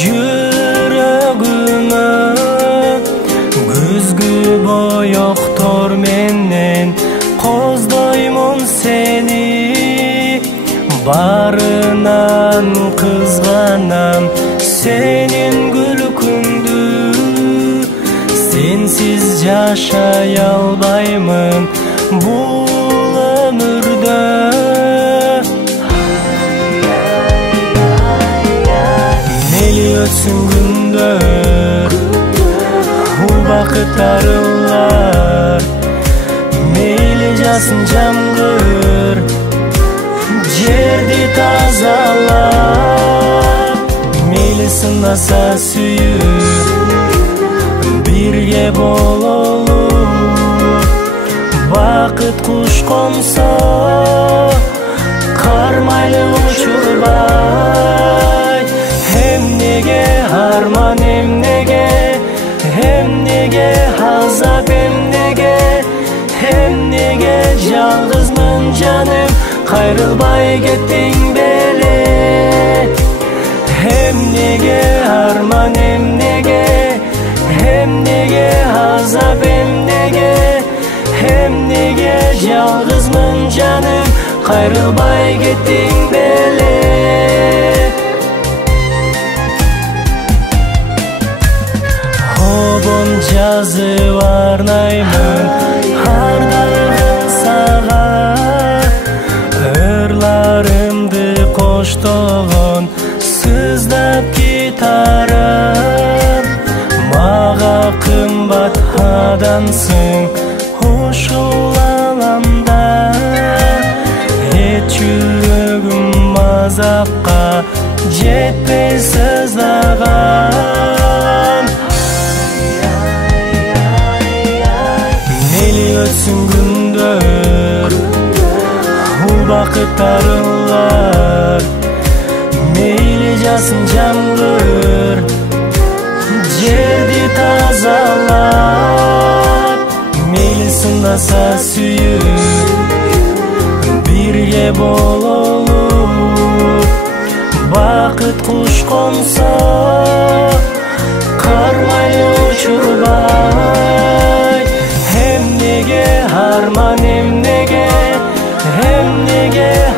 жүрөгүмө күзгү боёктор менен коздоймун сени, барынан кызганам сенин күлкүңдү, сенсиз жашай албаймын бул өмүрдө. Мейли өтсүн күндөр, убакыт арылар, мейли жаасын жамгыр, жерди тазалап, мейли сынаса сүйүп, бирге бололу. Бакыт куш консо, кармайлы учурбай. Эмнеге арман, эмнеге азап, эмнеге жалгызмын жаным, кайрылбай кеттиң беле. Эмнеге арман, эмнеге азап, эмнеге жалгызмын жаным, кайрылбай кеттиң беле. Обон жазып арнаймын ар дайым сага, ырларымды коштогон сыздап гитарам. Мага кымбат адамсың ушул аламда, эт жүрөгүм азапка жетпей сыздаган. Мейли өтсүн күндөр, убакыт арылар, мейли жаасын жамгыр, жерди тазалап, мейли сынаса сүйүп, бирге бололу. Бакыт куш консо, кармайлы учурбай. Эмнеге арман, эмнеге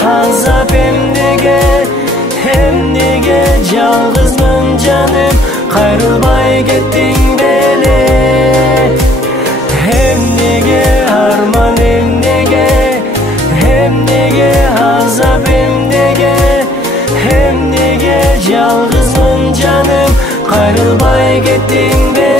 азап, эмнеге жалгызмын жаным, кайрылбай кеттиң беле. Эмнеге арман, эмнеге азап, эмнеге жалгызмын жаным, кайрылбай кеттиң беле.